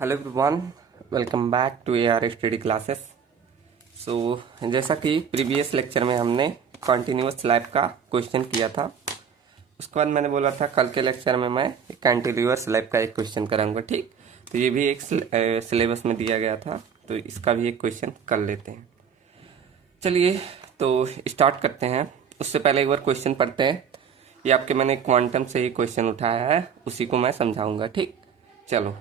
Hello everyone, welcome back to AR study classes. So जैसा कि previous lecture में हमने कॉन्टिन्यूअस स्लैब का क्वेश्चन किया था, उसके बाद मैंने बोला था कल के लेक्चर में मैं कैंटिलीवर स्लैब का एक क्वेश्चन कराऊंगा। ठीक, तो ये भी एक सिलेबस में दिया गया था, तो इसका भी एक क्वेश्चन कर लेते हैं। चलिए तो स्टार्ट करते हैं। उससे पहले एक बार क्वेश्चन पढ़ते हैं। ये आपके मैंने क्वांटम से ही क्वेश्चन उठाया है, उसी को मैं समझाऊंगा। ठीक, चलो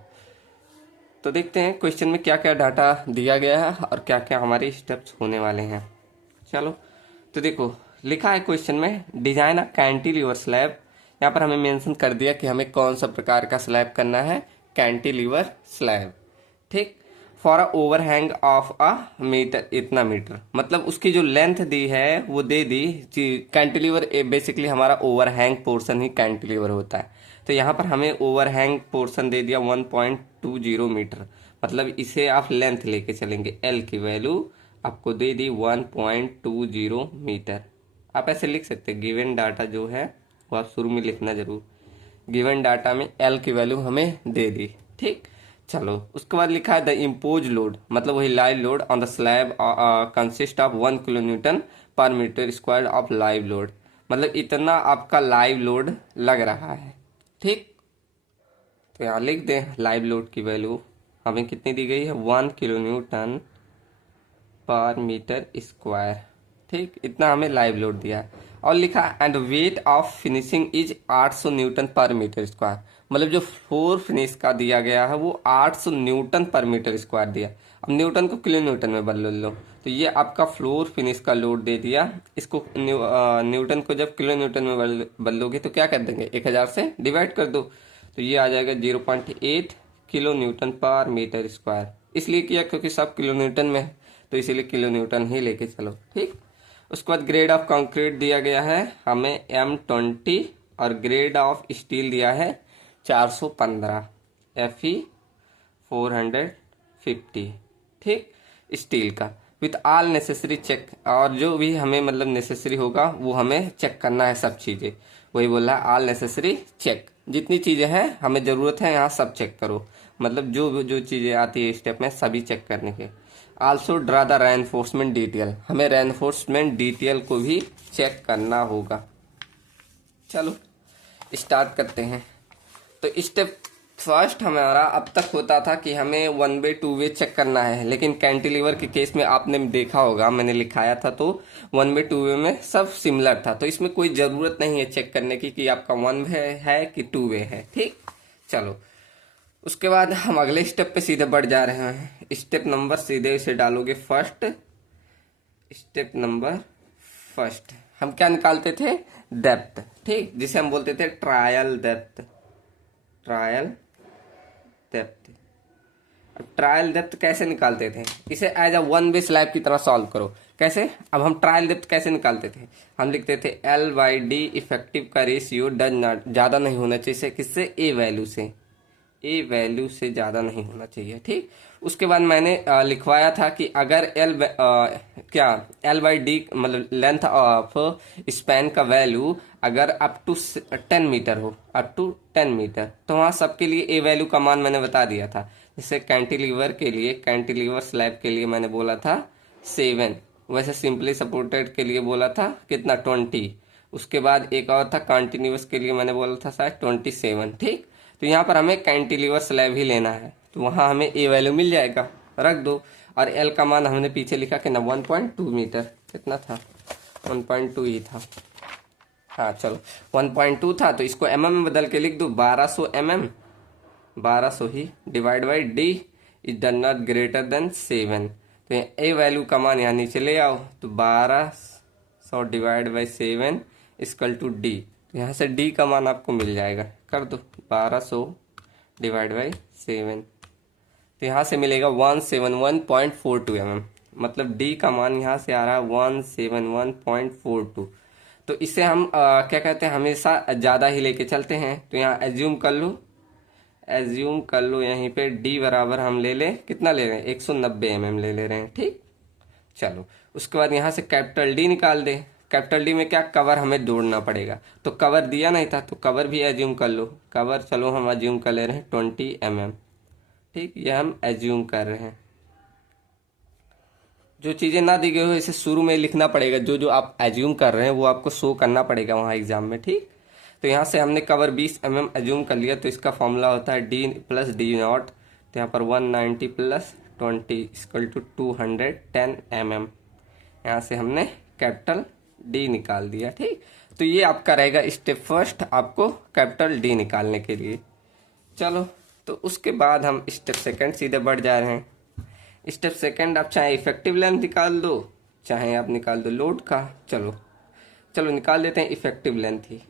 तो देखते हैं क्वेश्चन में क्या क्या डाटा दिया गया है और क्या क्या हमारे स्टेप्स होने वाले हैं। चलो तो देखो, लिखा है क्वेश्चन में डिजाइन अ कैंटिलीवर स्लैब। यहाँ पर हमें मेंशन कर दिया कि हमें कौन सा प्रकार का स्लैब करना है, कैंटिलीवर स्लैब। ठीक, for a overhang of a metre, इतना मीटर, मतलब उसकी जो लेंथ दी है वो दे दी। कैंटिलीवर बेसिकली हमारा ओवरहैंग पोर्शन ही कैंटिलीवर होता है, तो यहाँ पर हमें ओवरहैंग पोर्शन दे दिया 1.20 मीटर। मतलब इसे आप लेंथ लेके चलेंगे, एल की वैल्यू आपको दे दी 1.20 मीटर। आप ऐसे लिख सकते हैं, गिवन डाटा जो है वो आप शुरू में लिखना जरूर। गिवन डाटा में एल की वैल्यू हमें दे दी। ठीक, चलो उसके बाद लिखा है द इम्पोज लोड, मतलब वही live load on the slab consist of 1 kilo newton per metre square of live load. मतलब इतना आपका लाइव लोड लग रहा है। ठीक, तो यहाँ लिख दें लाइव लोड की वैल्यू हमें कितनी दी गई है, 1 kilo newton per metre square. ठीक, इतना हमें लाइव लोड दिया है। और लिखा and weight of finishing is 800 Newton per metre square. मतलब जो फ्लोर फिनिश का दिया गया है वो 800 न्यूटन पर मीटर स्क्वायर दिया। अब न्यूटन को किलो न्यूटन में बदल लो, तो ये आपका फ्लोर फिनिश का लोड दे दिया। इसको न्यूटन को जब किलो न्यूटन में बदलोगे तो क्या कर देंगे, 1000 से डिवाइड कर दो, तो ये आ जाएगा 0.8 kilo newton per metre square. इसलिए किया क्योंकि सब किलो न्यूटन में है, तो इसीलिए किलो न्यूटन ही लेके चलो। ठीक, उसके बाद ग्रेड ऑफ कंक्रीट दिया गया है हमें M20 और ग्रेड ऑफ स्टील दिया है 415 Fe 450। ठीक, स्टील का विथ ऑल नेसेसरी चेक, और जो भी हमें मतलब नेसेसरी होगा वो हमें चेक करना है सब चीज़ें। वही बोल रहा है ऑल नेसेसरी चेक, जितनी चीज़ें हैं हमें ज़रूरत है यहाँ सब चेक करो। मतलब जो जो चीज़ें आती है स्टेप में सभी चेक करने के। Also draw the reinforcement detail, हमें रेनफोर्समेंट डिटेल को भी चेक करना होगा। चलो स्टार्ट करते हैं। तो स्टेप फर्स्ट हमारा अब तक होता था कि हमें 1/2 चेक करना है, लेकिन कैंटिलीवर के केस में आपने देखा होगा मैंने लिखाया था तो 1/2 में सब सिमिलर था, तो इसमें कोई ज़रूरत नहीं है चेक करने की कि आपका 1 वे है कि 2 वे है। ठीक, चलो उसके बाद हम अगले स्टेप पे सीधे बढ़ जा रहे हैं। स्टेप नंबर सीधे इसे डालोगे फर्स्ट। स्टेप नंबर फर्स्ट हम क्या निकालते थे, डेप्थ। ठीक, जिसे हम बोलते थे ट्रायल डेप्थ। ट्रायल डेप्थ, अब ट्रायल डेप्थ कैसे निकालते थे, इसे एज अ 1 वे स्लैब की तरह सॉल्व करो। कैसे, अब हम ट्रायल डेप्थ कैसे निकालते थे, हम लिखते थे L/D इफेक्टिव का रेशियो डज नॉट, ज़्यादा नहीं होना चाहिए किससे, ए वैल्यू से, ए वैल्यू से ज़्यादा नहीं होना चाहिए। ठीक, उसके बाद मैंने लिखवाया था कि अगर क्या L/D मतलब लेंथ ऑफ स्पैन का वैल्यू अगर अप टू 10 मीटर हो, अप टू 10 मीटर, तो वहाँ सबके लिए ए वैल्यू का मान मैंने बता दिया था। जैसे कैंटिलीवर के लिए, कैंटिलीवर स्लैब के लिए मैंने बोला था 7, वैसे सिंपली सपोर्टेड के लिए बोला था कितना, 20। उसके बाद एक और था कॉन्टिन्यूस के लिए मैंने बोला था शायद 27। ठीक, तो यहाँ पर हमें कैंटिलीवर स्लैब ही लेना है, तो वहाँ हमें ए वैल्यू मिल जाएगा, रख दो। और एल का मान हमने पीछे लिखा कि ना 1.2 मीटर, कितना था, 1.2 ही था। हाँ चलो 1.2 था, तो इसको mm में बदल के लिख दो 1200 mm, 1200 he divide by D is done not greater than 7। तो ए वैल्यू का मान यहाँ नीचे ले आओ, तो 1200 divide by 7 equal to D. तो यहाँ से डी का मान आपको मिल जाएगा, कर दो 1200 डिवाइड बाई 7, तो यहाँ से मिलेगा 171.42 mm। मतलब डी का मान यहाँ से आ रहा है 171.42। तो इसे हम क्या कहते हैं, हमेशा ज़्यादा ही लेके चलते हैं। तो यहाँ एज्यूम कर लो, एज्यूम कर लो यहीं पे डी बराबर हम ले लें, कितना ले रहे हैं, 190 mm ले रहे हैं। ठीक, चलो उसके बाद यहाँ से कैपिटल डी निकाल दे। कैपिटल डी में क्या, कवर हमें जोड़ना पड़ेगा, तो कवर दिया नहीं था तो कवर भी एज्यूम कर लो। कवर चलो हम एज्यूम कर ले रहे हैं 20 mm। ठीक, ये हम एज्यूम कर रहे हैं। जो चीजें ना दी गई हो इसे शुरू में लिखना पड़ेगा, जो जो आप एज्यूम कर रहे हैं वो आपको शो करना पड़ेगा वहाँ एग्जाम में। ठीक, तो यहाँ से हमने कवर 20 mm एज्यूम कर लिया, तो इसका फॉर्मूला होता है डी प्लस डी नॉट। तो यहाँ पर 190 प्लस 20 इक्वल टू 210 mm। यहाँ से हमने कैपिटल डी निकाल दिया। ठीक, तो ये आपका रहेगा स्टेप फर्स्ट, आपको कैपिटल डी निकालने के लिए। चलो, तो उसके बाद हम स्टेप सेकंड सीधे बढ़ जा रहे हैं। स्टेप सेकंड, आप चाहे इफेक्टिव लेंथ निकाल दो, चाहे आप निकाल दो लोड का। चलो चलो निकाल देते हैं इफेक्टिव लेंथ ही।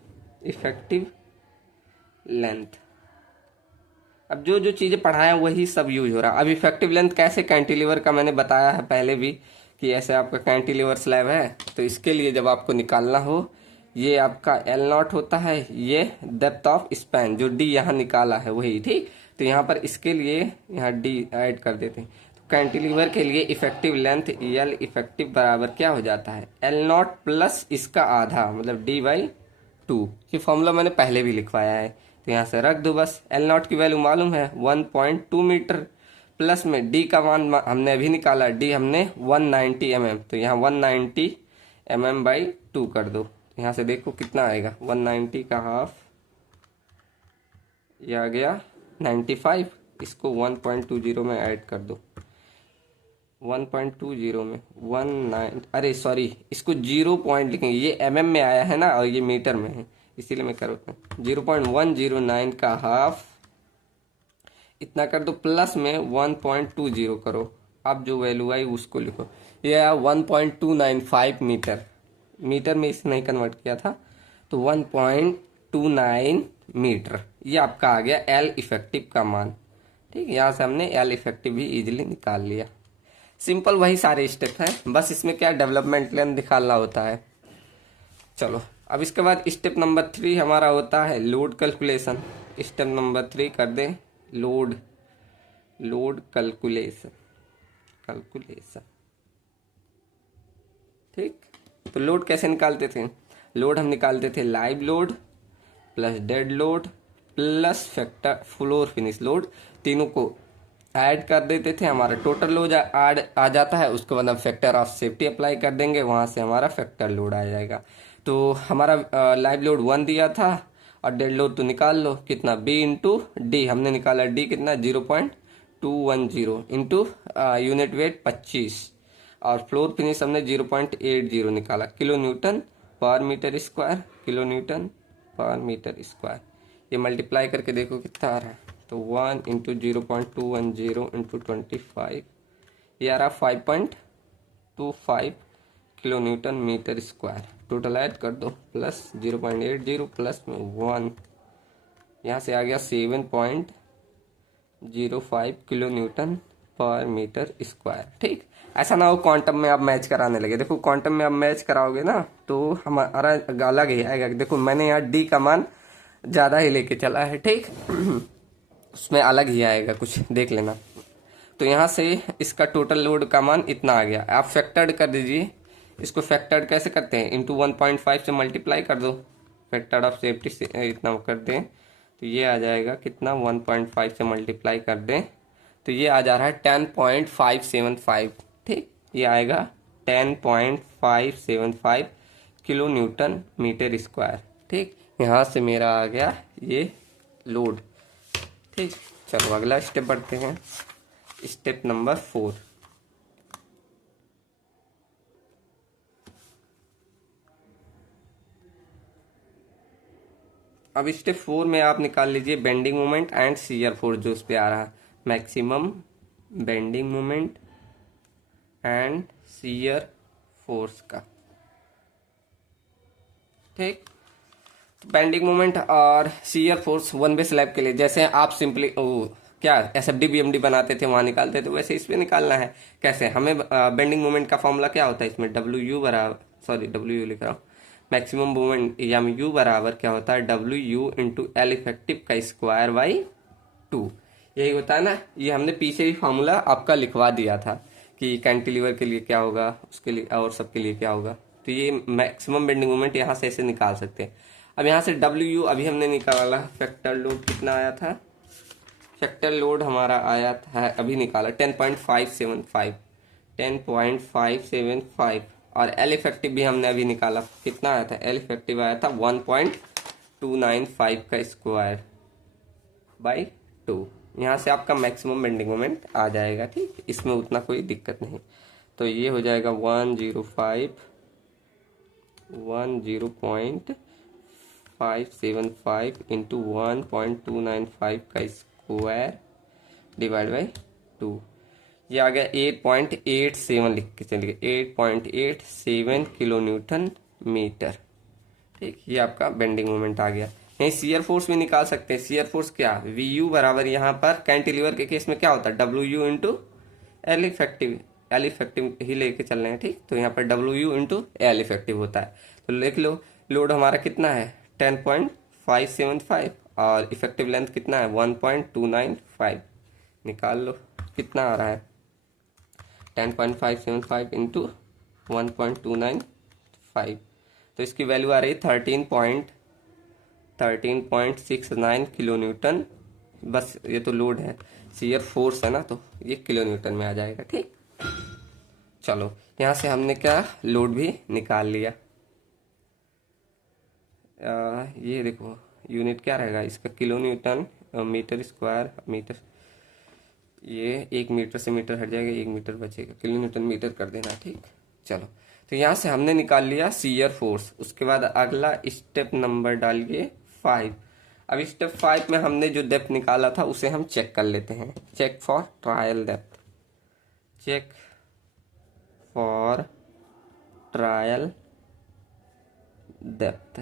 इफेक्टिव लेंथ, अब जो जो चीज़ें पढ़ाया वही सब यूज हो रहा है। अब इफेक्टिव लेंथ कैसे, कैंटिलीवर का मैंने बताया है पहले भी कि ऐसे आपका कैंटिलीवर स्लैब है, तो इसके लिए जब आपको निकालना हो, ये आपका एल नॉट होता है, ये डेप्थ ऑफ स्पैन जो डी यहाँ निकाला है वही। ठीक, तो यहाँ पर इसके लिए यहाँ डी ऐड कर देते हैं। तो कैंटिलीवर के लिए इफेक्टिव लेंथ एल इफेक्टिव बराबर क्या हो जाता है, एल नॉट प्लस इसका आधा, मतलब डी बाई 2। ये फॉर्मूला मैंने पहले भी लिखवाया है, तो यहाँ से रख दो बस। एल नॉट की वैल्यू मालूम है 1.2 मीटर, प्लस में डी का मान हमने अभी निकाला, डी हमने 190 mm, तो यहाँ 190 mm बाई 2 कर दो। यहाँ से देखो कितना आएगा, 190 का हाफ, ये आ गया 95। इसको 1.20 में ऐड कर दो, 1.20 में 19, अरे सॉरी, इसको 0 पॉइंट लिखेंगे, ये mm में आया है ना और ये मीटर में है, इसीलिए मैं कर रहा हूँ। 0.109 का हाफ इतना कर दो, प्लस में 1.20 करो, अब जो वैल्यू आई उसको लिखो। ये आया 1.295 मीटर, मीटर में इसे नहीं कन्वर्ट किया था, तो 1.29 मीटर, ये आपका आ गया एल इफेक्टिव का मान। ठीक, यहाँ से हमने एल इफेक्टिव भी इजीली निकाल लिया। सिंपल वही सारे स्टेप हैं, बस इसमें क्या डेवलपमेंट लेंथ निकालना होता है। चलो, अब इसके बाद स्टेप नंबर 3 हमारा होता है लोड कैलकुलेशन। स्टेप नंबर 3 कर दें, लोड कैलकुलेशन। ठीक, तो लोड कैसे निकालते थे, लोड हम निकालते थे live load plus dead load plus factor floor finish load, तीनों को ऐड कर देते थे, हमारा टोटल लोड आ जाता है। उसके बाद हम फैक्टर ऑफ सेफ्टी अप्लाई कर देंगे, वहां से हमारा फैक्टर लोड आ जाएगा। तो हमारा लाइव लोड 1 दिया था और डेड लोड तो निकाल लो कितना, बी इंटू डी, हमने निकाला डी कितना 0.210 इंटू यूनिट वेट 25, और फ्लोर फिनिश हमने 0.80 निकाला, kilo newton per metre square, kilo newton per metre square. ये मल्टीप्लाई करके देखो कितना आ रहा है, तो 1 इंटू 0.210 इंटू 25, ये आ रहा 5.25 kilo newton metre square. Total add कर दो, प्लस 0.80 प्लस में 1, यहाँ से आ गया 7.05 kilo newton per metre square. ठीक, ऐसा ना हो क्वांटम में आप मैच कराने लगे। देखो क्वांटम में आप मैच कराओगे ना तो हमारा अलग ही आएगा। देखो मैंने यहाँ डी का मान ज़्यादा ही लेके चला है, ठीक उसमें अलग ही आएगा कुछ, देख लेना। तो यहाँ से इसका टोटल लोड का मान इतना आ गया, आप फैक्टर्ड कर दीजिए। इसको फैक्टर्ड कैसे करते हैं, इंटू 1.5 से मल्टीप्लाई कर दो, फैक्टर ऑफ सेफ्टी से इतना कर दें तो ये आ जाएगा कितना, 1.5 से मल्टीप्लाई कर दें तो ये आ जा रहा है 10.575। ठीक, ये आएगा 10.575 किलो न्यूटन मीटर स्क्वायर। ठीक, यहाँ से मेरा आ गया ये लोड। ठीक, चलो अगला स्टेप बढ़ते हैं, स्टेप नंबर 4। अब स्टेप 4 में आप निकाल लीजिए bending moment and shear force, जो उस पे आ रहा है maximum bending moment and shear force का। ठीक, तो बेंडिंग मोमेंट और shear force one way slab के लिए जैसे आप सिंपली क्या एसएफडी बीएमडी बनाते थे वहां निकालते थे, वैसे इसमें निकालना है। कैसे, हमें बेंडिंग मोमेंट का फॉर्मूला क्या होता है इसमें, डब्ल्यू लिख रहा हूँ, मैक्सिमम मोमेंट या यू बराबर क्या होता है, डब्ल्यू इंटू एल इफेक्टिव का स्क्वायर बाई 2, यही होता है ना। ये हमने पीछे ही फॉर्मूला आपका लिखवा दिया था कि कैंटिलीवर के लिए क्या होगा, उसके लिए और सबके लिए क्या होगा। तो ये मैक्सिमम बेंडिंग मोमेंट यहाँ से ऐसे निकाल सकते हैं। अब यहाँ से डब्ल्यू अभी हमने निकाला, फैक्टर लोड कितना आया था, इफेक्टिव लोड हमारा आया था, अभी निकाला 10.575, 10.575। और एल इफेक्टिव भी हमने अभी निकाला, कितना आया था? एल इफेक्टिव आया था 1.295 का स्क्वायर बाई 2। यहाँ से आपका मैक्सिमम बेंडिंग मोमेंट आ जाएगा, ठीक, इसमें उतना कोई दिक्कत नहीं। तो ये हो जाएगा 10.575 इंटू 1.295 का स्क्वायर डिवाइड बाई 2। ये आ गया 8.87, लिख के चलिए 8.87 किलो न्यूटन मीटर, ठीक। ये आपका बेंडिंग मोमेंट आ गया। यही शियर फोर्स भी निकाल सकते हैं। शियर फोर्स क्या? वी यू बराबर, यहाँ पर कैंटिलीवर के केस में क्या होता है? W U into L effective, L effective ही लेके चल रहे हैं, ठीक। तो यहाँ पर W U into L effective होता है। तो लिख लो, लोड हमारा कितना है? 10.575 और इफेक्टिव लेंथ कितना है? 1.295। निकाल लो कितना आ रहा है। 10.575 इंटू 1.295, तो इसकी वैल्यू आ रही है 13.69 किलो न्यूटन। बस ये तो लोड है, शियर फोर्स है ना, तो ये किलो न्यूटन में आ जाएगा, ठीक। चलो यहाँ से हमने क्या लोड भी निकाल लिया। ये देखो यूनिट क्या रहेगा इसका? Kilo newton metre square metre. ये 1 मीटर से मीटर हट जाएगा, 1 मीटर बचेगा, किलो न्यूटन मीटर कर देना, ठीक। चलो तो यहाँ से हमने निकाल लिया शियर फोर्स। उसके बाद अगला स्टेप नंबर डालिए 5। अब स्टेप 5 में हमने जो डेप्थ निकाला था उसे हम चेक कर लेते हैं। Check for trial depth, check for trial depth.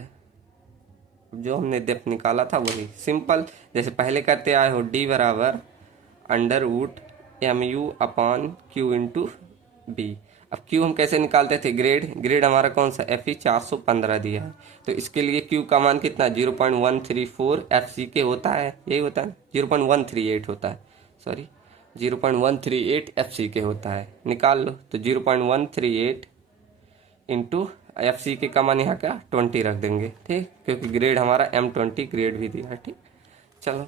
जो हमने डेप्थ निकाला था वही सिंपल, जैसे पहले करते आए हो, डी बराबर under root M U upon Q into B. अब क्यू हम कैसे निकालते थे? ग्रेड हमारा कौन सा? एफ ई 415 दिया है, तो इसके लिए क्यू का मान कितना? 0.134 एफ सी के होता है, यही होता है, 0.138 होता है, सॉरी 0.138 एफ सी के होता है। निकाल लो, तो 0.138 इंटू एफ सी के का मान यहाँ का 20 रख देंगे, ठीक, क्योंकि ग्रेड हमारा M20 ग्रेड भी दिया है, ठीक। चलो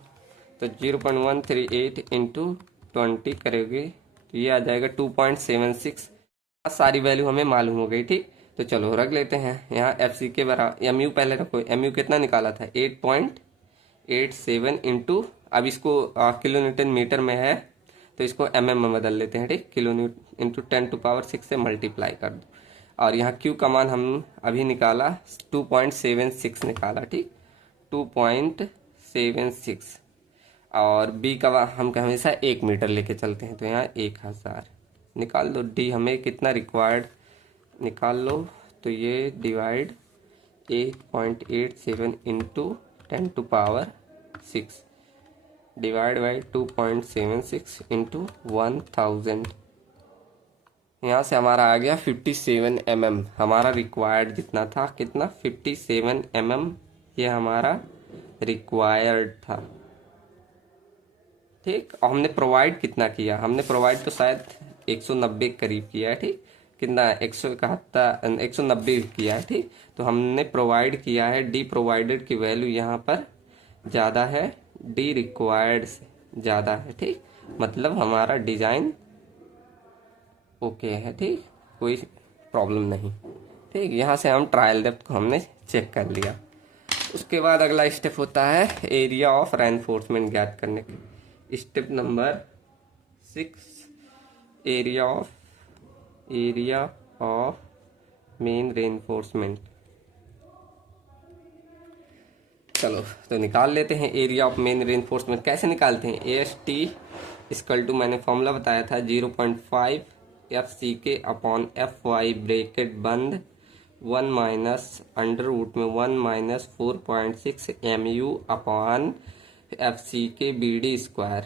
तो 0.138 इंटू 20 करोगे तो ये आ जाएगा 2.76। सारी वैल्यू हमें मालूम हो गई, ठीक। तो चलो रख लेते हैं यहाँ एफ सी के बराबर। एम यू पहले रखो, एम यू कितना निकाला था? 8.87 इंटू, अब इसको किलो न्यूटन मीटर में है तो इसको mm में बदल लेते हैं, ठीक। किलो न्यूटन इंटू 10⁶ से मल्टीप्लाई कर दो। और यहाँ क्यू का मान हम अभी निकाला 2.76 निकाला, ठीक, 2.76। और बी का हम हमेशा 1 मीटर लेके चलते हैं, तो यहाँ 1000 निकाल दो। डी हमें कितना रिक्वायर्ड निकाल लो, तो ये divide 8.87 into 10⁶ divide by 2.76 into 1000। यहाँ से हमारा आ गया 57 mm। हमारा रिक्वायर्ड जितना था, कितना? 57 mm ये हमारा रिक्वायर्ड था, ठीक। और हमने प्रोवाइड कितना किया? हमने प्रोवाइड तो शायद 190 करीब किया है, ठीक। कितना? 171 190 किया है, ठीक। तो हमने प्रोवाइड किया है, डी प्रोवाइडेड की वैल्यू यहाँ पर ज़्यादा है, डी रिक्वायर्ड से ज़्यादा है, ठीक। मतलब हमारा डिज़ाइन ओके है, ठीक, कोई प्रॉब्लम नहीं, ठीक। यहाँ से हम ट्रायल डेप्थ को हमने चेक कर लिया। उसके बाद अगला स्टेप होता है एरिया ऑफ रेनफोर्समेंट ज्ञात करने के। Step number 6, area of main reinforcement. चलो तो निकाल लेते हैं एरिया ऑफ मेन रेनफोर्समेंट। कैसे निकालते हैं? AST इक्वल टू, मैंने फॉर्मूला बताया था, 0.5 FCK अपॉन FY ब्रैकेट बंद 1 माइनस अंडर रूट में 1 minus 4.6 MU upon FCK BD square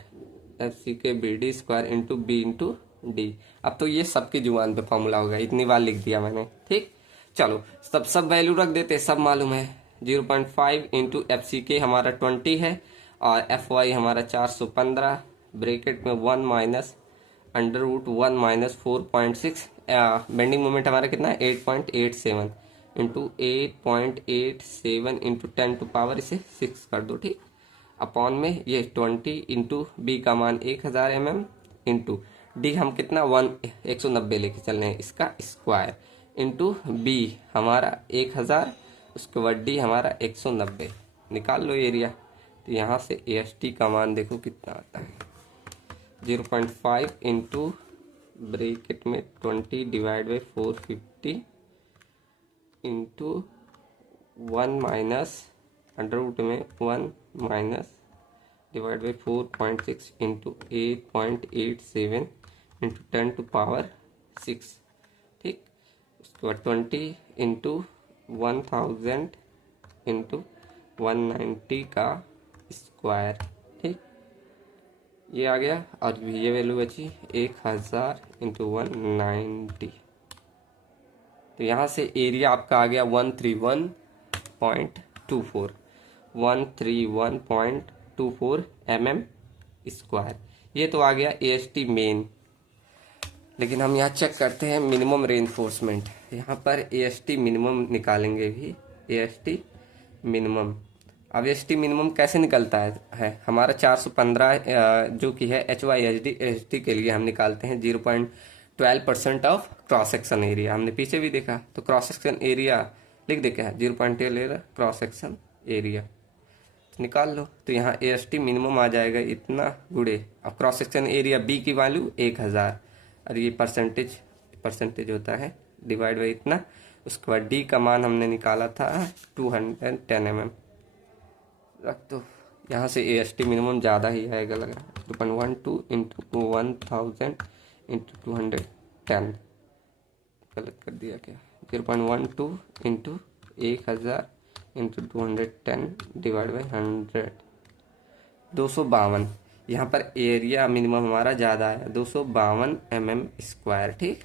into B into D. अब तो ये सबकी जुबान पे फॉर्मूला होगा, इतनी बार लिख दिया मैंने, ठीक। चलो सब वैल्यू रख देते, सब मालूम है। 0.5 इंटू FCK हमारा 20 है और FY हमारा 415 ब्रैकेट में 1 minus under root 1 minus 4.6। Bending moment हमारा कितना है? 8.87 इंटू 8.87 इंटू 10⁻⁶ कर दो, ठीक। अपॉन में ये 20 इंटू बी का मान 1000 mm इंटू डी हम कितना 190 लेके चल रहे हैं इसका स्क्वायर इंटू बी हमारा 1000, उसके बाद डी हमारा 190। निकाल लो एरिया। तो यहाँ से ए एस टी का मान देखो कितना आता है 0.5 इंटू ब्रैकेट में 20 divide by 450 into 1 minus under root में 1 minus divide by 4.6 into 8.87 into 10 to power 6। ठीक, उसके बाद 20 इंटू 1000 इंटू 190 का स्क्वायर। ठीक, ये आ गया और ये वैल्यू बची 1000 इंटू 190। तो यहाँ से एरिया आपका आ गया 131.24 mm स्क्वायर। ये तो आ गया AST मेन। लेकिन हम यहाँ चेक करते हैं मिनिमम रेनफोर्समेंट। यहाँ पर AST मिनिमम निकालेंगे भी, AST मिनिमम। अब AST मिनिमम कैसे निकलता है हमारा 415 जो कि है HYSD के लिए हम निकालते हैं 0.12% ऑफ क्रॉस सेक्शन एरिया। हमने पीछे भी देखा तो क्रॉस सेक्शन एरिया लिख दे क्या है 0.12 क्रॉस सेक्शन एरिया निकाल लो। तो यहाँ AST मिनिमम आ जाएगा इतना गुड़े अब क्रॉस सेक्शन एरिया बी की वैल्यू 1000 और ये परसेंटेज होता है डिवाइड बाई इतना। उसके बाद डी का मान हमने निकाला था 210 mm रख दो। यहाँ से AST मिनिमम ज़्यादा ही आएगा लग रहा है 2.12 इंटू 1000 इंटू 210 गलत कर दिया क्या 0.12 इंटू 1000 इंटू 210 डिवाइड बाई 100 252। यहाँ पर एरिया मिनिमम हमारा ज़्यादा है 252 mm स्क्वायर। ठीक,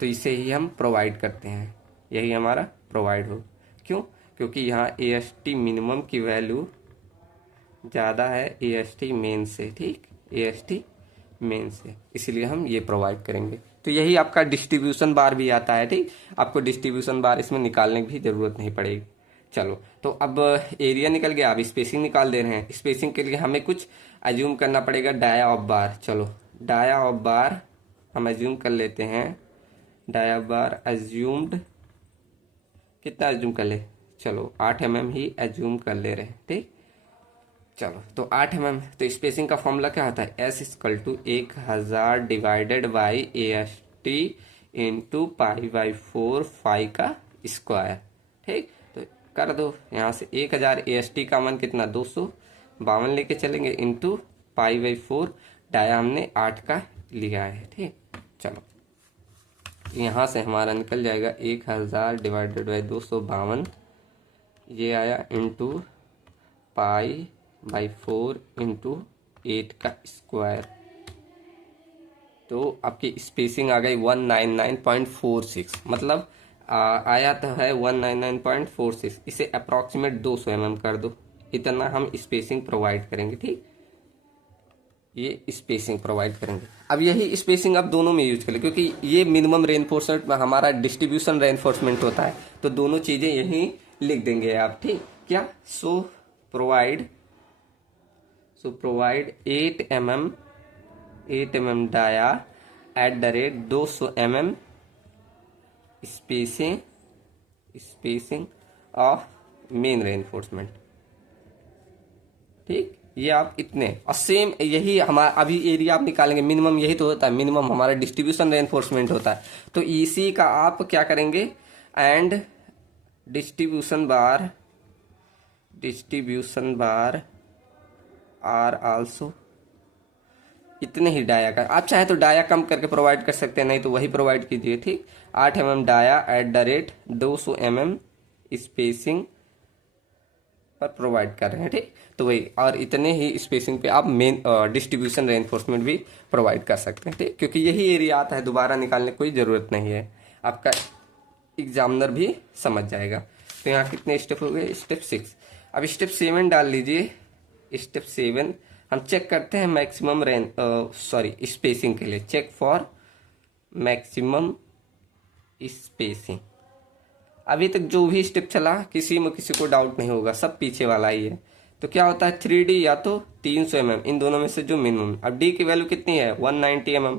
तो इसे ही हम प्रोवाइड करते हैं, यही हमारा प्रोवाइड हो। क्यों? क्योंकि यहाँ AST मिनिमम की वैल्यू ज़्यादा है AST मेन से। ठीक, AST मेन से, इसलिए हम ये प्रोवाइड करेंगे। तो यही आपका डिस्ट्रीब्यूशन बार भी आता है। ठीक, आपको डिस्ट्रीब्यूशन बार इसमें निकालने की भी ज़रूरत नहीं पड़ेगी। चलो, तो अब एरिया निकल गया, अब स्पेसिंग निकाल दे रहे हैं। स्पेसिंग के लिए हमें कुछ अज्यूम करना पड़ेगा, डाया ऑफ बार। चलो, डाया ऑफ बार हम अज्यूम कर लेते हैं। डाया बार अज्यूम्ड कितना अज्यूम कर ले, चलो 8 mm ही अज्यूम कर ले रहे हैं। ठीक, चलो तो 8 mm। तो स्पेसिंग का फॉर्मूला क्या होता है S=1000 divided by AST into π/4 phi का स्क्वायर। ठीक, तो कर दो यहाँ से 1000 AST का मान कितना 252 लेके चलेंगे इंटू π/4 डाया हमने 8 का लिया है। ठीक, चलो यहाँ से हमारा निकल जाएगा 1000 डिवाइडेड बाई 252 ये आया इंटू π/4 इंटू 8 का स्क्वायर। तो आपकी स्पेसिंग आ गई 199.46, मतलब आया तो है 199.46। इसे अप्रॉक्सीमेट 200 mm कर दो, इतना हम स्पेसिंग प्रोवाइड करेंगे। ठीक, ये स्पेसिंग प्रोवाइड करेंगे। अब यही स्पेसिंग आप दोनों में यूज करें, क्योंकि ये मिनिमम रेनफोर्समेंट में हमारा डिस्ट्रीब्यूशन रेनफोर्समेंट होता है, तो दोनों चीज़ें यहीं लिख देंगे आप। ठीक, क्या so provide 8 mm dia @ 200 mm spacing of main reinforcement. ठीक, ये आप इतने और सेम यही हमारा अभी एरिया आप निकालेंगे मिनिमम, यही तो होता है मिनिमम हमारा डिस्ट्रीब्यूशन रेनफोर्समेंट होता है। तो इसी का आप क्या करेंगे end distribution bar are also इतने ही डाया का। आप चाहे तो डाया कम करके प्रोवाइड कर सकते हैं, नहीं तो वही प्रोवाइड कीजिए। ठीक, 8 mm डाया @ 200 mm स्पेसिंग पर प्रोवाइड कर रहे हैं। ठीक, तो वही और इतने ही स्पेसिंग पे आप मेन डिस्ट्रीब्यूशन रेनफोर्समेंट भी प्रोवाइड कर सकते हैं। ठीक, क्योंकि यही एरिया आता है, दोबारा निकालने की कोई ज़रूरत नहीं है, आपका एग्जामिनर भी समझ जाएगा। तो यहाँ कितने स्टेप हो गए, स्टेप 6। अब स्टेप 7 डाल लीजिए। स्टेप 7 हम चेक करते हैं मैक्सिमम स्पेसिंग के लिए, चेक फॉर मैक्सिमम स्पेसिंग। अभी तक जो भी स्टेप चला किसी में किसी को डाउट नहीं होगा, सब पीछे वाला ही है। तो क्या होता है 3D या तो 300 mm, इन दोनों में से जो मिनिमम। अब D की वैल्यू कितनी है 190 mm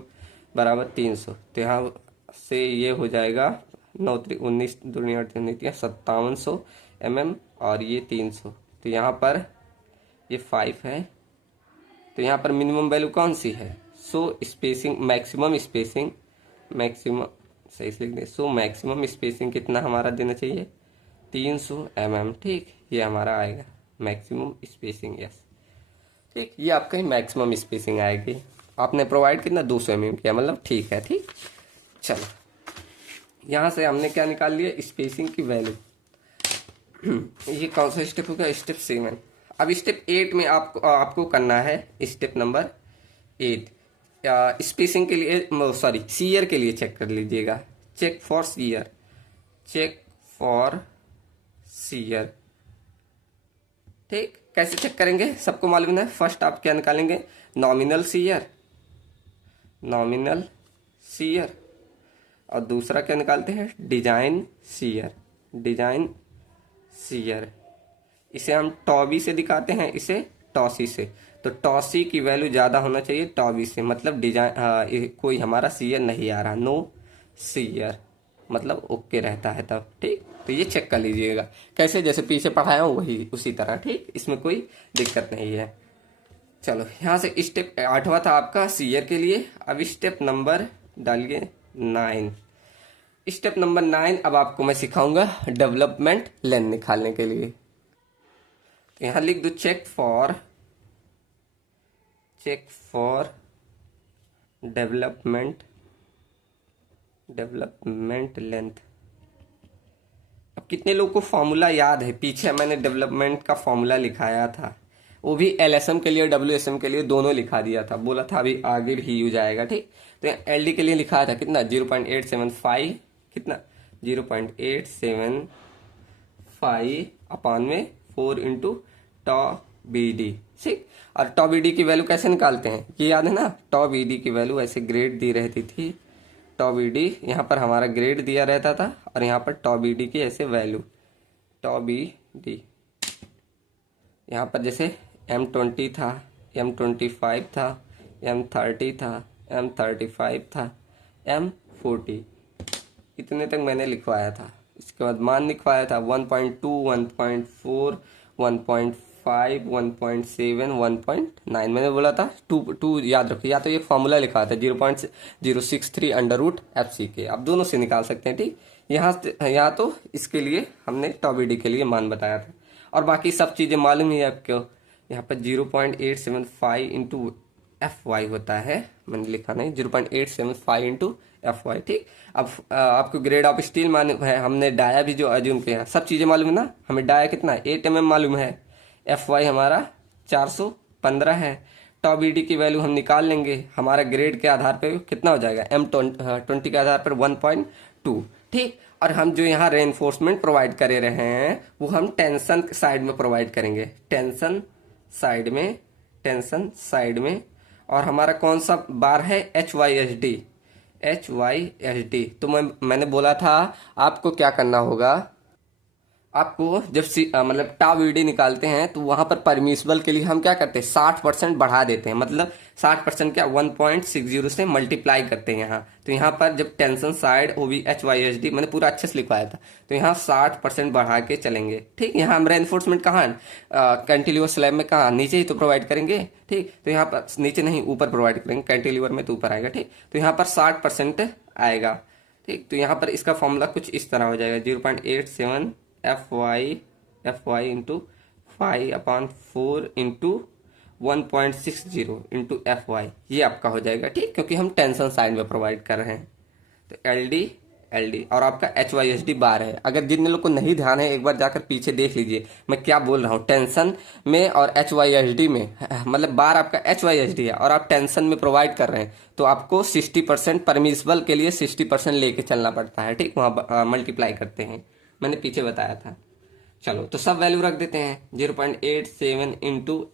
बराबर 300, तो यहाँ से ये हो जाएगा 19 दुनिया 5700 mm और ये 300, तो यहाँ पर ये 5 है, तो यहाँ पर मिनिमम वैल्यू कौन सी है। सो स्पेसिंग मैक्सिमम स्पेसिंग, मैक्सिमम सही से लिख दें, सो मैक्सिमम स्पेसिंग कितना हमारा देना चाहिए 300 mm। ठीक, ये हमारा आएगा मैक्सिमम स्पेसिंग, यस ठीक, ये आपका ही मैक्सिमम स्पेसिंग आएगी। आपने प्रोवाइड कितना 200 mm किया, मतलब ठीक है। ठीक, चलो यहाँ से हमने क्या निकाल लिया स्पेसिंग की वैल्यू। ये कौन सा स्टेप होगा स्टेप 7। अब स्टेप 8 में आपको करना है स्टेप नंबर 8, स्पेसिंग के लिए सॉरी सीयर के लिए चेक कर लीजिएगा, check for shear, check for shear. ठीक, कैसे चेक करेंगे सबको मालूम है। फर्स्ट आप क्या निकालेंगे नॉमिनल सीयर, नॉमिनल सीयर, और दूसरा क्या निकालते हैं डिजाइन सीयर, डिजाइन सीयर। इसे हम टॉबी से दिखाते हैं, इसे टॉसी से। तो टॉसी की वैल्यू ज़्यादा होना चाहिए टॉबी से, मतलब डिजाइन कोई हमारा सीयर नहीं आ रहा, नो सीयर, मतलब ओके रहता है तब। ठीक, तो ये चेक कर लीजिएगा कैसे, जैसे पीछे पढ़ाया हूँ वही उसी तरह। ठीक, इसमें कोई दिक्कत नहीं है। चलो यहाँ से स्टेप 8वां था आपका सीयर के लिए। अब स्टेप नंबर डालिए 9। स्टेप नंबर 9 अब आपको मैं सिखाऊंगा डेवलपमेंट लेंथ निकालने के लिए। तो यहाँ लिख दो चेक फॉर डेवलपमेंट लेंथ। अब कितने लोगों को फॉर्मूला याद है, पीछे मैंने डेवलपमेंट का फॉर्मूला लिखाया था, वो भी एलएसएम के लिए डब्ल्यूएसएम के लिए दोनों लिखा दिया था, बोला था अभी आगे भी यूज आएगा। ठीक, तो एलडी के लिए लिखा था कितना 0.875, कितना 0.875 अपान में 4 इंटू टॉ बी डी। ठीक, और टॉ बी डी की वैल्यू कैसे निकालते हैं ये याद है ना, टॉ बी डी की वैल्यू ऐसे ग्रेड दी रहती थी, टॉ बी डी यहाँ पर हमारा ग्रेड दिया रहता था, और यहाँ पर टॉ बी डी की ऐसे वैल्यू, टॉ बी डी यहाँ पर जैसे M20 था, M25 था, M30 था, M35 था, M40, इतने तक मैंने लिखवाया था। इसके बाद मान लिखवाया था 1.2, 1.4, 1.5, 1.7, 1.9। मैंने बोला था 2 याद रखिए, या तो ये फॉर्मूला लिखा था 0.063 √FCK, आप दोनों से निकाल सकते हैं। ठीक, यहाँ तो इसके लिए हमने टॉबीडी के लिए मान बताया था, और बाकी सब चीज़ें मालूम ही है आपको। यहाँ पर 0.875 इंटू FY होता है, मैंने लिखा नहीं 0.875 इंटू FY। ठीक, अब आपको ग्रेड ऑफ स्टील मालूम है, हमने डाया भी जो अज्यूम किया है, सब चीज़ें मालूम है ना। हमें डाया कितना 8 mm मालूम है, FY हमारा 415 है, टॉ बी डी की वैल्यू हम निकाल लेंगे, हमारा ग्रेड के आधार पे कितना हो जाएगा M20 के आधार पर 1.2। ठीक, और हम जो यहाँ रेनफोर्समेंट प्रोवाइड करे रहे हैं वो हम टेंशन साइड में प्रोवाइड करेंगे, टेंशन साइड में। और हमारा कौन सा बार है HYSD, तो मैंने बोला था आपको क्या करना होगा, आपको जब मतलब टॉ वीडी निकालते हैं तो वहां पर परमिसिबल के लिए हम क्या करते हैं 60% बढ़ा देते हैं, मतलब 60% क्या 1.60 से मल्टीप्लाई करते हैं यहाँ। तो यहाँ पर जब टेंशन साइड वो भी HYSD मैंने पूरा अच्छे से लिखवाया था, तो यहाँ 60% बढ़ा के चलेंगे। ठीक, यहाँ हम रेनफोर्समेंट कहाँ कैंटिलीवर स्लैब में, कहाँ नीचे ही तो प्रोवाइड करेंगे। ठीक, तो यहाँ पर नीचे नहीं ऊपर प्रोवाइड करेंगे, कैंटिलीवर में तो ऊपर आएगा। ठीक, तो यहाँ पर 60% आएगा। ठीक, तो यहाँ पर इसका फॉर्मूला कुछ इस तरह हो जाएगा 0.87 FY into 5/4 into 1.60 into FY, ये आपका हो जाएगा। ठीक, क्योंकि हम टेंशन साइड में प्रोवाइड कर रहे हैं। तो LD और आपका HYSD बार है। अगर जिन लोग को नहीं ध्यान है एक बार जाकर पीछे देख लीजिए मैं क्या बोल रहा हूँ, टेंशन में और HYSD में, मतलब बार आपका HYSD है और आप टेंशन में प्रोवाइड कर रहे हैं, तो आपको 60% परमिसिबल के लिए 60% लेके चलना पड़ता है। ठीक, वहाँ मल्टीप्लाई करते हैं, मैंने पीछे बताया था। चलो तो सब वैल्यू रख देते हैं 0.87 इंटू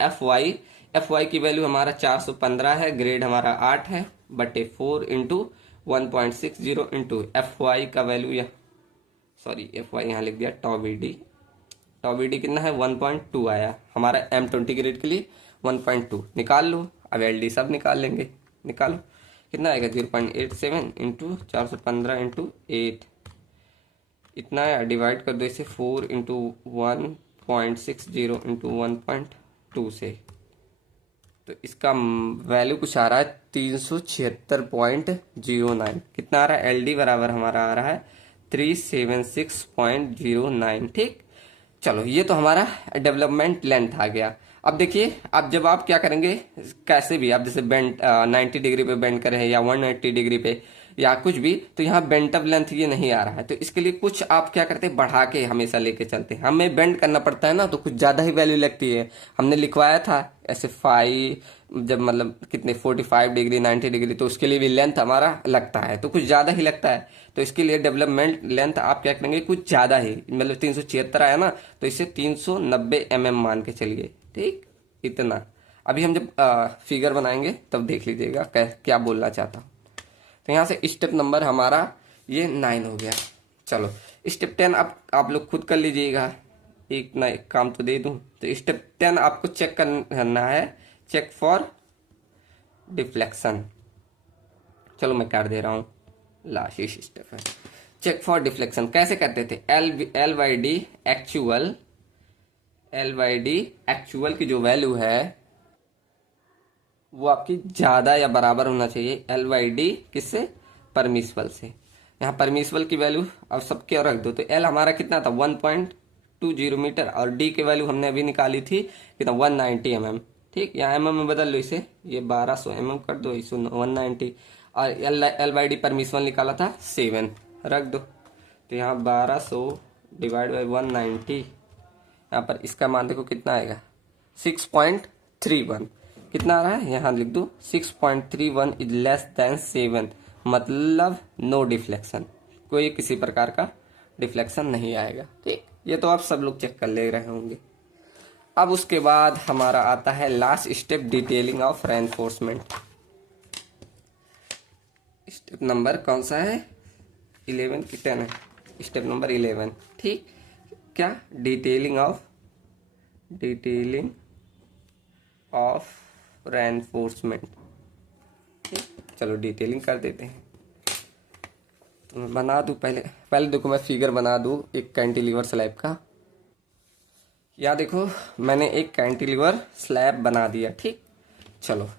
FY की वैल्यू हमारा 415 है, ग्रेड हमारा 8 है बटे 4 इंटू 1.60 इंटू FY का वैल्यू FY यहाँ लिख दिया टॉ बी डी टॉ बी डी कितना है 1.2 आया हमारा M20 ग्रेड के लिए 1.2 निकाल लो। अब एल डी सब निकाल लेंगे, निकालो कितना आएगा 0.87 इंटू 415 इंटू 8 इतना आया। डिवाइड कर दो इसे 4 इंटू 1.60 इंटू 1.2 से, तो इसका वैल्यू कुछ आ रहा है 376.09। कितना आ रहा है एल डी बराबर हमारा आ रहा है 376.09। ठीक, चलो ये तो हमारा डेवलपमेंट लेंथ आ गया। अब देखिए, अब जब आप क्या करेंगे, कैसे भी आप जैसे बेंट 90 डिग्री पे बेंड करें या 180 डिग्री पे या कुछ भी, तो यहाँ बेंट अप लेंथ ये नहीं आ रहा है। तो इसके लिए कुछ आप क्या करते हैं, बढ़ा के हमेशा लेके चलते हैं। हमें बेंड करना पड़ता है ना, तो कुछ ज्यादा ही वैल्यू लगती है। हमने लिखवाया था ऐसे 5 जब मतलब कितने 45 डिग्री 90 डिग्री, तो उसके लिए भी लेंथ हमारा लगता है, तो कुछ ज्यादा ही लगता है। तो इसके लिए डेवलपमेंट लेंथ आप क्या करेंगे, कुछ ज्यादा ही, मतलब 376 आया ना, तो इसे 390 mm मान के चलिए। ठीक, इतना। अभी हम जब फिगर बनाएंगे तब देख लीजिएगा क्या बोलना चाहता हूँ। तो यहाँ से स्टेप नंबर हमारा ये 9 हो गया। चलो स्टेप 10 अब आप लोग खुद कर लीजिएगा। एक ना एक काम तो दे दूं। तो स्टेप 10 आपको चेक करना है, चेक फॉर डिफ्लेक्शन। चलो मैं कर दे रहा हूँ, लास्ट स्टेप है चेक फॉर डिफ्लेक्शन। कैसे करते थे, एल वाई डी एक्चुअल की जो वैल्यू है वो आपकी ज्यादा या बराबर होना चाहिए एल वाई डी किससे, परमिसिबल से। यहाँ परमिसिबल की वैल्यू अब सबके रख दो। तो एल हमारा कितना था 1.20 मीटर और डी की वैल्यू हमने अभी निकाली थी कितना 190 mm। ठीक, यहाँ mm में बदल लो इसे, ये 1200 mm कर दो, इसे 190। और एल वाई डी परमिसिबल निकाला था 7 रख दो। तो यहाँ 1200 डिवाइड बाई 190, यहाँ पर इसका मान देखो कितना आएगा 6.31। कितना आ रहा है यहाँ लिख दो 6.31 इज लेस देन 7, मतलब नो डिफ्लेक्शन, कोई किसी प्रकार का डिफ्लेक्शन नहीं आएगा। ठीक, ये तो आप सब लोग चेक कर ले रहे होंगे। अब उसके बाद हमारा आता है last step, detailing of reinforcement. Step number कौन सा है, 11 की 10 है, स्टेप नंबर 11। ठीक, क्या डिटेलिंग ऑफ रेनफोर्समेंट। चलो डिटेलिंग कर देते हैं। तो मैं बना दूं, पहले देखो मैं फिगर बना दूं एक कैंटिलीवर स्लैब का। या देखो मैंने एक कैंटिलीवर स्लैब बना दिया। ठीक, चलो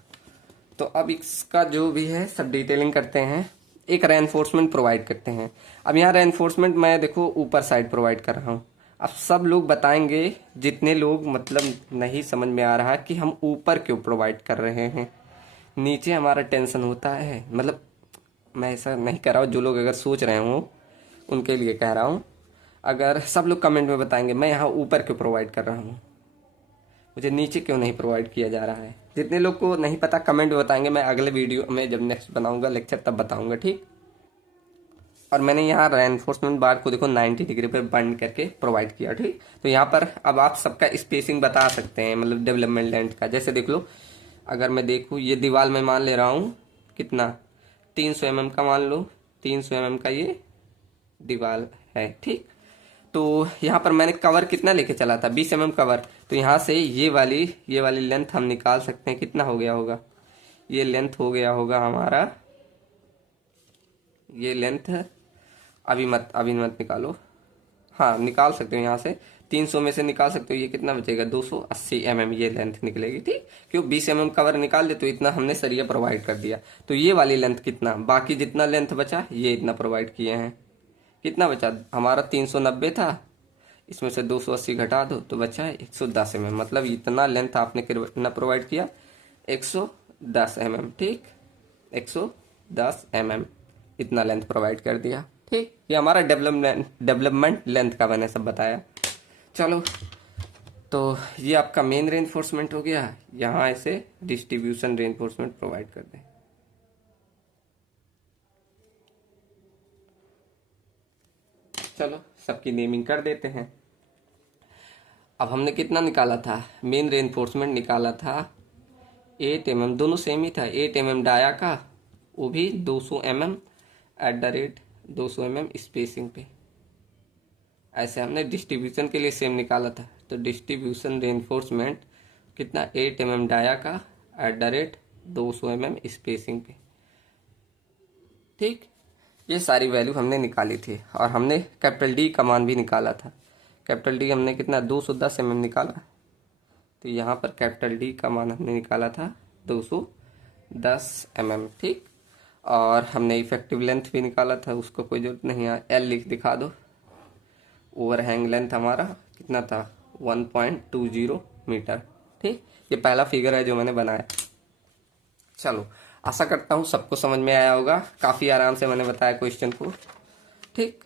तो अब इसका जो भी है सब डिटेलिंग करते हैं, एक रेनफोर्समेंट प्रोवाइड करते हैं। अब यहाँ रेनफोर्समेंट मैं देखो ऊपर साइड प्रोवाइड कर रहा हूँ। अब सब लोग बताएंगे, जितने लोग मतलब नहीं समझ में आ रहा कि हम ऊपर क्यों प्रोवाइड कर रहे हैं, नीचे हमारा टेंशन होता है। मतलब मैं ऐसा नहीं कर रहा हूँ, जो लोग अगर सोच रहे हो उनके लिए कह रहा हूँ। अगर सब लोग कमेंट में बताएंगे मैं यहाँ ऊपर क्यों प्रोवाइड कर रहा हूँ, मुझे नीचे क्यों नहीं प्रोवाइड किया जा रहा है, जितने लोग को नहीं पता कमेंट में बताएंगे, मैं अगले वीडियो में जब नेक्स्ट बनाऊंगा लेक्चर तब बताऊंगा। ठीक, और मैंने यहाँ रेनफोर्समेंट बार को देखो 90 डिग्री पे बंद करके प्रोवाइड किया। ठीक, तो यहाँ पर अब आप सबका स्पेसिंग बता सकते हैं, मतलब डेवलपमेंट लेंथ का। जैसे देख लो, अगर मैं देखूँ ये दीवार में मान ले रहा हूँ कितना 300 mm का, मान लो 300 mm का ये दीवार है। ठीक, तो यहाँ पर मैंने कवर कितना लेके चला था 20 mm कवर। तो यहाँ से ये वाली लेंथ हम निकाल सकते हैं, कितना हो गया होगा, ये लेंथ हो गया होगा हमारा, ये लेंथ अभी मत निकालो, हाँ निकाल सकते हो यहाँ से 300 में से निकाल सकते हो। ये कितना बचेगा 280 mm ये लेंथ निकलेगी। ठीक, क्यों 20 mm कवर निकाल दे तो इतना हमने सरिया प्रोवाइड कर दिया। तो ये वाली लेंथ कितना, बाकी जितना लेंथ बचा ये इतना प्रोवाइड किए हैं। कितना बचा हमारा 390 था, इसमें से 280 घटा दो तो बचा है 110 mm, मतलब इतना लेंथ आपने कितना प्रोवाइड किया 110 mm। ठीक, 110 mm इतना लेंथ प्रोवाइड कर दिया। ठीक, ये हमारा डेवलपमेंट लेंथ का मैंने सब बताया। चलो तो ये आपका मेन रेनफोर्समेंट हो गया। यहाँ ऐसे डिस्ट्रीब्यूशन रेनफोर्समेंट प्रोवाइड कर दें। चलो सबकी नेमिंग कर देते हैं। अब हमने कितना निकाला था, मेन रेनफोर्समेंट निकाला था 8 mm, दोनों सेम ही था। 8 mm डाया का, वो भी 200 mm @ 200 mm स्पेसिंग पे ऐसे हमने डिस्ट्रीब्यूशन के लिए सेम निकाला था। तो डिस्ट्रीब्यूशन रेनफोर्समेंट कितना 8 mm डाया का @200 mm स्पेसिंग पे। ठीक, ये सारी वैल्यू हमने निकाली थी और हमने कैपिटल डी का मान भी निकाला था। कैपिटल डी हमने कितना 210 mm निकाला। तो यहाँ पर कैपिटल डी का मान हमने निकाला था 210 mm। ठीक, और हमने इफेक्टिव लेंथ भी निकाला था, उसको कोई जरूरत नहीं है, एल लिख दिखा दो। ओवरहैंग लेंथ हमारा कितना था 1.20 मीटर। ठीक, ये पहला फिगर है जो मैंने बनाया। चलो, आशा करता हूँ सबको समझ में आया होगा, काफ़ी आराम से मैंने बताया क्वेश्चन को। ठीक,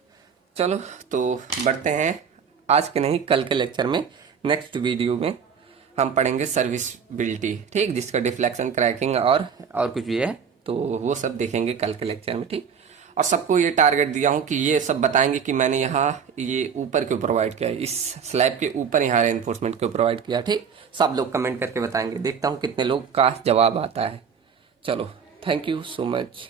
चलो तो बढ़ते हैं आज के नहीं कल के लेक्चर में। नेक्स्ट वीडियो में हम पढ़ेंगे सर्विसबिलिटी, ठीक, जिसका डिफ्लेक्शन, क्रैकिंग और कुछ भी है, तो वो सब देखेंगे कल के लेक्चर में। ठीक, और सबको ये टारगेट दिया हूँ कि ये सब बताएंगे कि मैंने यहाँ ये ऊपर क्यों प्रोवाइड किया, इस स्लैब के ऊपर यहाँ रेनफोर्समेंट क्यों प्रोवाइड किया। ठीक, सब लोग कमेंट करके बताएंगे, देखता हूँ कितने लोग का जवाब आता है। चलो, थैंक यू सो मच।